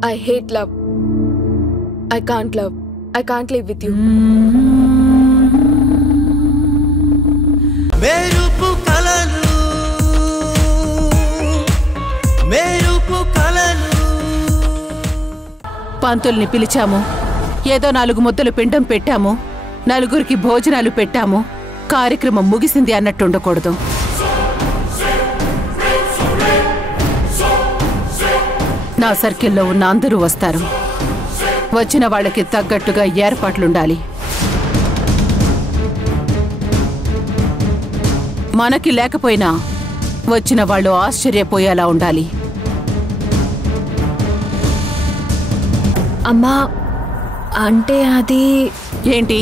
I hate love. I can't love. I can't live with you. మెరుపు కలలు పంతుల్ని పిలిచాము. ఏదో 4 ముద్దలు పిండం పెట్టాము, నలుగురికి భోజనాలు పెట్టాము, కార్యక్రమం ముగిసింది అన్నట్టుండకూడదు. నా సర్కిల్లో ఉన్న అందరూ వస్తారు. వచ్చిన వాళ్ళకి తగ్గట్టుగా ఏర్పాట్లుండాలి. మనకి లేకపోయినా వచ్చిన వాళ్ళు ఆశ్చర్యపోయేలా ఉండాలి. అమ్మా, అంటే అది ఏంటి?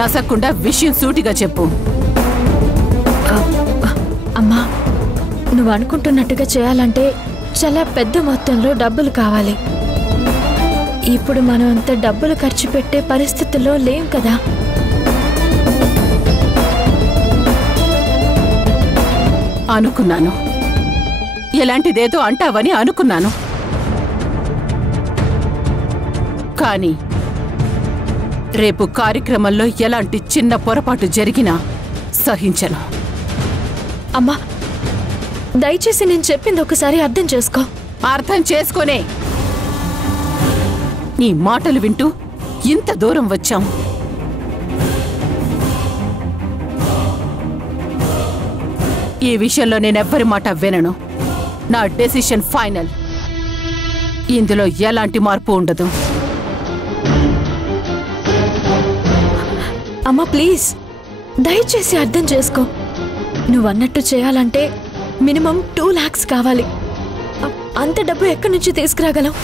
నసక్కుండా విషయం సూటిగా చెప్పు. అమ్మా, నువ్వు అనుకుంటున్నట్టుగా చేయాలంటే చాలా పెద్ద మొత్తంలో డబ్బులు కావాలి. ఇప్పుడు మనం అంత డబ్బులు ఖర్చు పెట్టే పరిస్థితుల్లో లేం కదా. అనుకున్నాను, ఎలాంటిదేదో అంటావని అనుకున్నాను. కానీ రేపు కార్యక్రమంలో ఎలాంటి చిన్న పొరపాటు జరిగినా సహించను. అమ్మా, దయచేసి నేను చెప్పింది ఒకసారి అర్థం చేసుకో. అర్థం చేసుకోనే నీ మాటలు వింటూ ఇంత దూరం వచ్చాం. ఈ విషయంలో నేనెవ్వరి మాట వినను. నా డెసిషన్ ఫైనల్. ఇందులో ఎలాంటి మార్పు ఉండదు. అమ్మా ప్లీజ్, దయచేసి అర్థం చేసుకో. నువ్వన్నట్టు చేయాలంటే మినిమం 2 lakhs కావాలి. అంత డబ్బు ఎక్కడి నుంచి తీసుకురాగలం?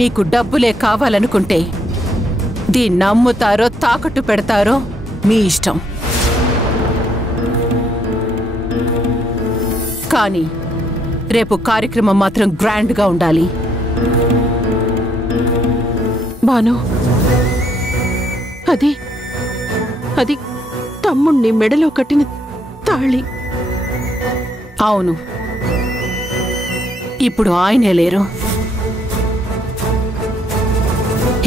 మీకు డబ్బులే కావాలనుకుంటే దీన్ని అమ్ముతారో తాకట్టు పెడతారో మీ ఇష్టం. కానీ రేపు కార్యక్రమం మాత్రం గ్రాండ్గా ఉండాలి. బాను, అది తమ్ముణ్ణి మెడలో కట్టిన తాళి. అవును, ఇప్పుడు ఆయనే లేరు.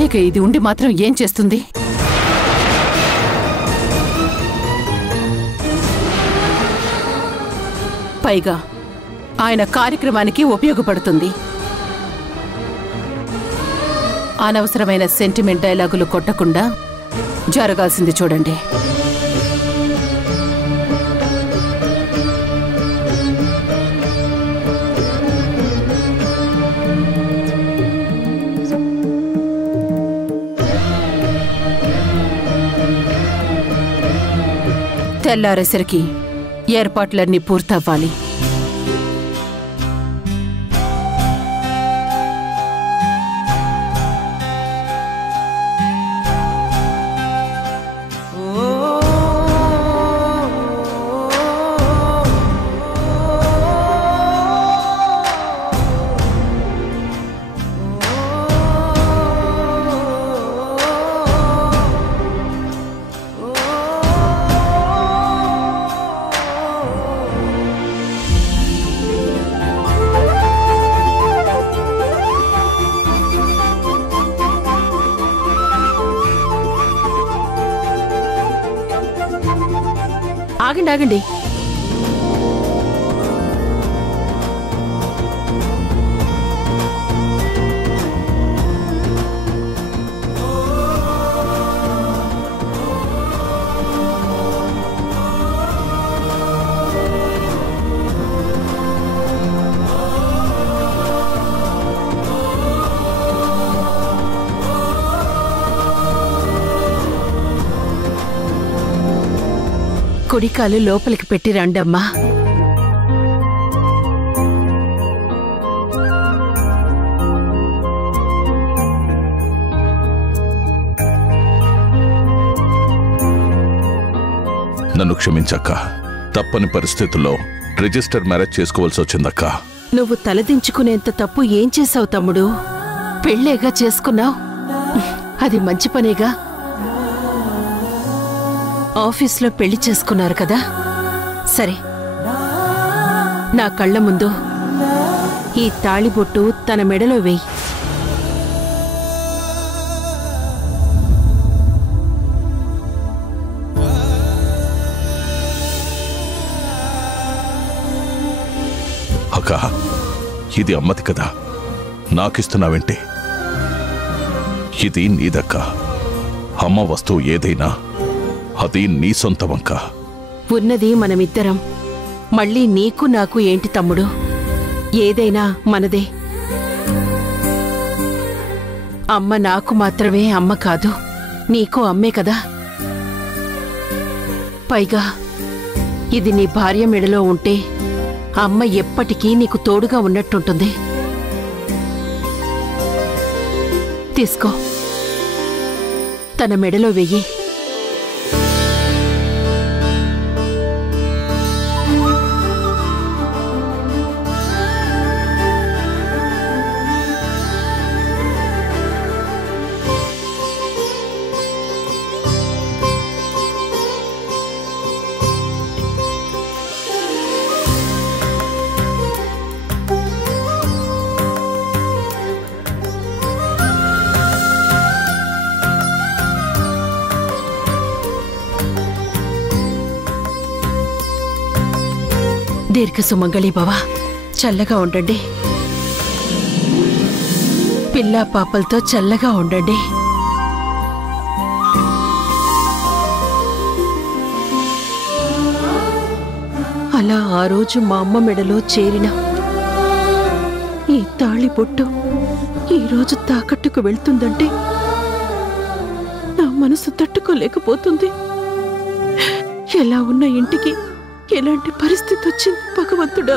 ఇక ఇది ఉండి మాత్రం ఏం చేస్తుంది? పైగా ఆయన కార్యక్రమానికి ఉపయోగపడుతుంది. అనవసరమైన సెంటిమెంట్ డైలాగులు కొట్టకుండా జరగాల్సింది చూడండి. తెల్లారేసరికి ఏర్పాట్లన్నీ పూర్తవ్వాలి. ఆగండి ఆగండి. కుడికాలు లోపలికి పెట్టి రండమ్మా. నన్ను క్షమించక్క. తప్పని పరిస్థితుల్లో రిజిస్టర్ మ్యారేజ్ చేసుకోవాల్సి వచ్చిందక్క. నువ్వు తలదించుకునేంత తప్పు ఏం చేసావు తమ్ముడు? పెళ్ళేగా చేసుకున్నావు, అది మంచి పనేగా. ఆఫీస్లో పెళ్లి చేసుకున్నారు కదా, సరే. నా కళ్ళ ముందు ఈ తాళిబొట్టు తన మెడలో వేయి. అక్క, ఇది అమ్మది కదా, నాకిస్తున్నావేంటి? ఇది నీదక్క. అమ్మ వస్తువు ఏదైనా అది నీ సొంతమంక. ఉన్నది మనమిద్దరం, మళ్ళీ నీకు నాకు ఏంటి తమ్ముడు? ఏదైనా మనదే. అమ్మ నాకు మాత్రమే అమ్మ కాదు, నీకు అమ్మే కదా. పైగా ఇది నీ భార్య మెడలో ఉంటే అమ్మ ఎప్పటికీ నీకు తోడుగా ఉన్నట్టుంటుంది. తీసుకో, తన మెడలో వెయ్యి. దీర్ఘ సుమంగళి భవ, చల్లగా ఉండండి. పిల్లా పాపలతో చల్లగా ఉండండి. అలా ఆ రోజు మా అమ్మ మెడలో చేరిన ఈ తాళి బొట్టు ఈరోజు తాకట్టుకు వెళ్తుందంటే నా మనసు తట్టుకోలేకపోతుంది. ఎలా ఉన్న ఇంటికి ఎలాంటి పరిస్థితి వచ్చింది భగవంతుడా?